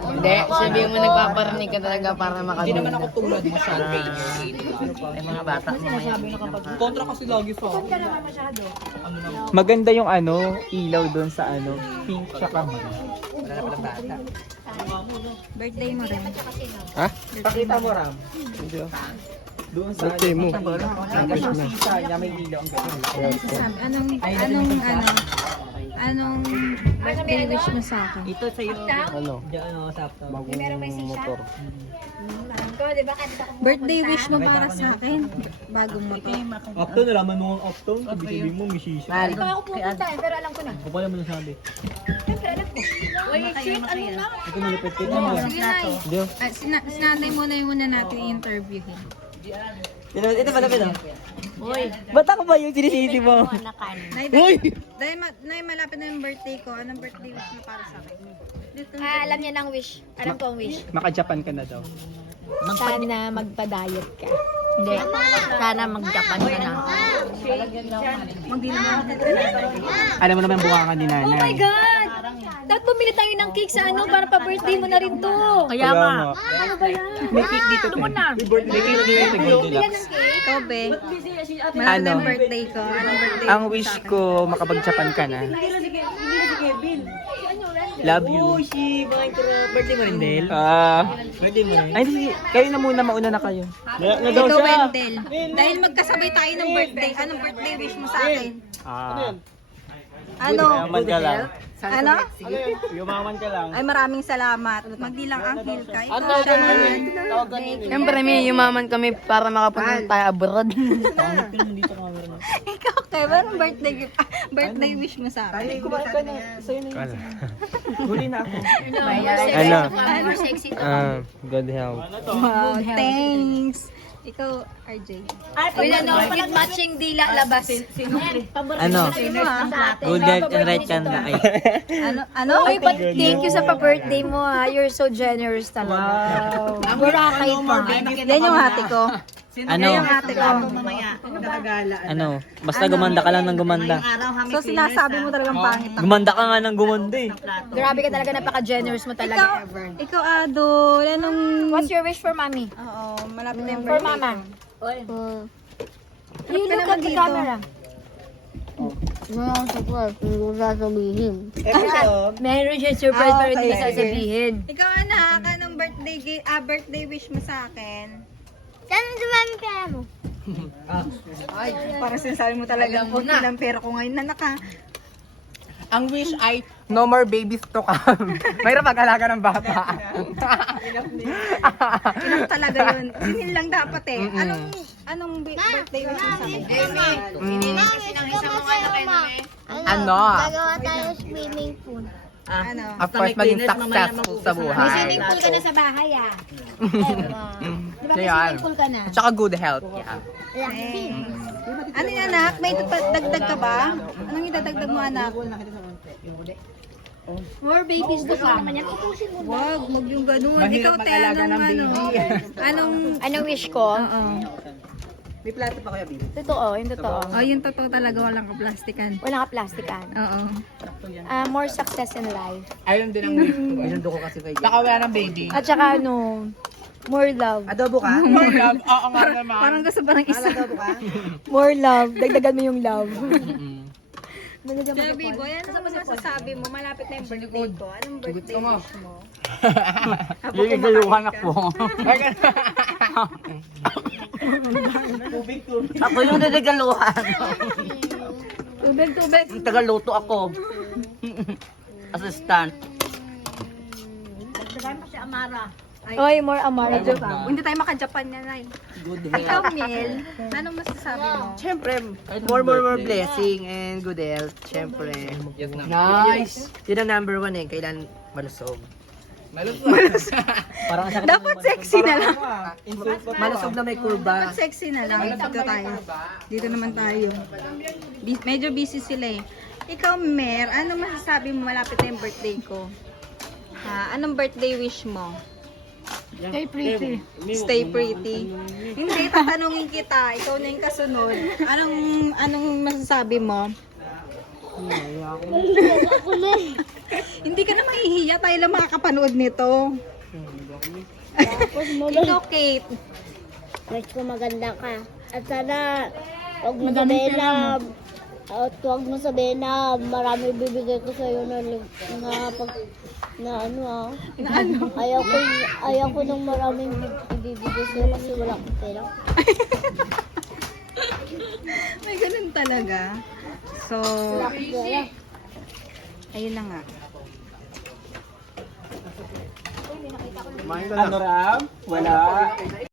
Hindi, sabihin mo nagpaparinig ka talaga para makadula. Hindi naman ako tulad mo siya. Ay, mga bata mo yan. Kontra kasi lagi sa akin. Maganda yung ilaw doon sa pink tsaka blue. Wala na palang bata. Birthday mo rin. Ha? Pakita mo, Ram. Doon sa birthday mo. Hanggang yung sisa niya, may ilaw ang gano'n. Anong birthday wish mo sa akin? Ito sa'yo. Ano? Diyan, sakto. Bagong motor. Birthday wish mo para sa akin? Bagong motor. Uptown, nalaman mo ang uptown. Sabi mo, may sisa. Mahal. Ako pupunta pero alam ko na. Ako pala mo nasabi. Wait, shit, ano na? Ito malipit ka naman. Sige na sinanay muna natin i-interviewin. Ito malapit ah. Ba't ako ba yung sinisisi mo? Nay, Nay, malapit na yung birthday ko. Anong birthday wish mo para sa akin? Alam niya ng wish. Alam ko ang wish. Maka-Japan ka na daw. Sana magpa-diet ka. Hindi. Sana mag-Japan ka na. Alam mo naman buka ka ni nanay. Oh my God! Dapat pumili tayo ng cake sa para pa-birthday mo na rin to. Kaya nga. Ano ba yan? May cake dito. May cake dito. Goldilocks. Ikaw, be? Malapit na yung birthday ko. Anong birthday Ang wish ko, makapag-Japan ka na. Love you. Birthday mo rin, Del. Birthday mo rin. Ay, hindi. Kayo na muna, mauna na kayo. Ikaw, Wendell. Dahil magkasabay tayo ng birthday, anong birthday wish mo sa akin? Ano? Yumaman ka lang. Ano? Yumaman ka lang. Ay, maraming salamat. Magdilang anghel ka. Ikaw, Shan. Siyempre, may yumaman kami para makapunta tayo abroad. Ikaw, Kevin, anong birthday wish mo sa akin? Kala. Huli na ako. Ano? More sexy to. God help. Wow, thanks. Ikaw, RJ. With matching dila labas. Ano? Sino ha? Good and right ka na kay. Ano? Uy, but thank you sa pa-birthday mo ha. You're so generous talaga. Wow. Burakay pa. Yan yung hati ko. Ano? Yan yung hati ko. Ano? Basta gumanda ka lang ng gumanda. So, sinasabi mo talagang pangit ako. Gumanda ka nga ng gumanda eh. Grabe ka talaga, napaka-generous mo talaga ever. Ikaw, Adol, anong... What's your wish for mommy? Oo, malapit na yung For birthday mama. ko. You look at the camera. Meron siya surprise pero hindi sasabihin. Ikaw, anak, anong birthday wish mo sa akin? Saan dumami pera mo? Para sinasabi mo talagang okay lang pera ko ngayon, anak ha. Ang wish ay No more babies to come. Mayroon pag-alaga ng bata. Ilang talaga yun. Sinin lang dapat eh. Anong birthday wish mo sa akin? Ano? Gagawa tayo swimming pool. Ano? Of course, maging successful sa May buhay. swimming pool ka na sa bahay ah. Di ba may Kaya, swimming pool ka na? At saka good health. Yeah. Ano yung anak? May dagdag ka ba? Anong idadagdag mo, anak? More babies to come. Upusin mo. Wag yung ganun. Mahirap Ikaw, te, mag-alaga ng anong wish ko? Oo. may plato pa kaya, baby? Totoo, yung totoo. Oh, yung totoo talaga walang kaplastikan. Walang ka-plastikan. Oo. More success in life. Ayun din ang wish ko. Ayun ko kasi kay Baka wala ng baby. At saka more love. Adobo ka? More love. Oo nga naman. Parang gusto parang isa. Adobo ka? More love. Dagdagan mo yung love. Sabi, boy, ano masasabi mo? Malapit na yung birthday ko. Anong birthday wish mo? Yung gayuhan ako. Ako yung nagagaluhan. Tubig. Tagaluto ako. Assistant. Oy, more amara. Hindi tayo maka-Japan yan, Nay. Ikaw, Mel, anong masasabi mo? Siyempre, more blessing and good health. Siyempre. Nice. Yun ang number one eh. Kailan malusog. Parang sakit. Dapat sexy na lang. Malusog na may kurba. Dapat sexy na lang. Dito tayo. Dito naman tayo. Medyo busy sila eh. Ikaw, Mer, anong masasabi mo malapit na yung birthday ko? Ha? Anong birthday wish mo? Stay pretty. Stay pretty. Hindi, tatanungin kita. Ikaw na yung kasunod. Anong masasabi mo? Hindi ka na mahihiya. Tayo lang makakapanood nito. Ikaw, Kate. Wish ko maganda ka. At sana, huwag mo sabihin na, at huwag mo sabihin na marami bibigay ko sa'yo na ayaw ko nung maraming ibibigay sa'yo kasi wala akong pera. May ganun talaga. So, Wala akong pera. ayun na nga. Ano, Ram? Wala.